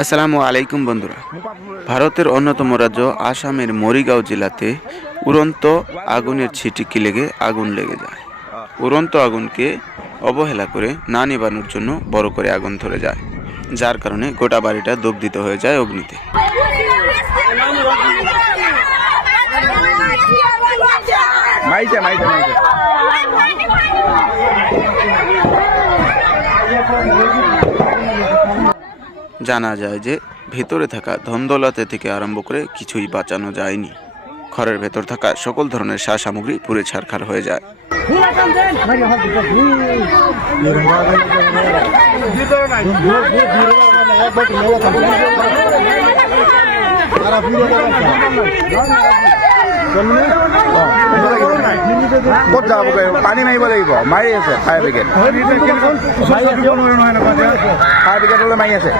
আসসালামু আলাইকুম বন্ধুরা। ভারতের অন্যতম রাজ্য আসামের মরিগাঁও জেলাতে উড়ন্ত আগুনের ছিটিকি লেগে আগুন লেগে যায়। উড়ন্ত আগুনকে অবহেলা করে না নেবানোর জন্য বড় করে আগুন ধরে যায়। যার কারণে গোটা বাড়িটা দগ্ধিত হয়ে যায় অগ্নিতে। মাইতে মাইতে মাইতে। জানা যায় যে ভেতরে থাকা ধনদৌলতে থেকে আরম্ভ করে কিছুই বাঁচানো যায়নি। ঘরের ভেতর থাকা সকল ধরনের সার সামগ্রী পুড়ে ছারখার হয়ে যায়। ক'ত যাব পানী মাৰিব লাগিব। মাৰি আছে ফায়াৰ ব্ৰিগেড ফায়াৰ ব্ৰিগেডলৈ মাৰি আছে।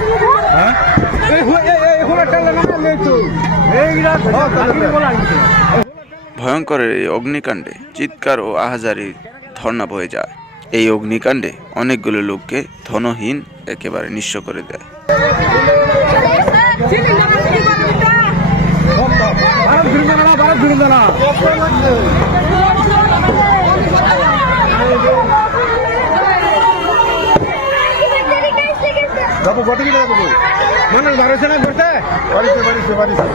ভয়ঙ্কর এই অগ্নিকাণ্ডে চিৎকার ও আহাজারির ধর্ণা বয়ে যায়। এই অগ্নিকাণ্ডে অনেকগুলো লোককে ধনহীন একেবারে নিঃস্ব করে দেয়। గప్ప కొట్టగిడ గప్ప మనం దర్శనం కొడితే? వరిస్తే వరిస్తే వరిస్తే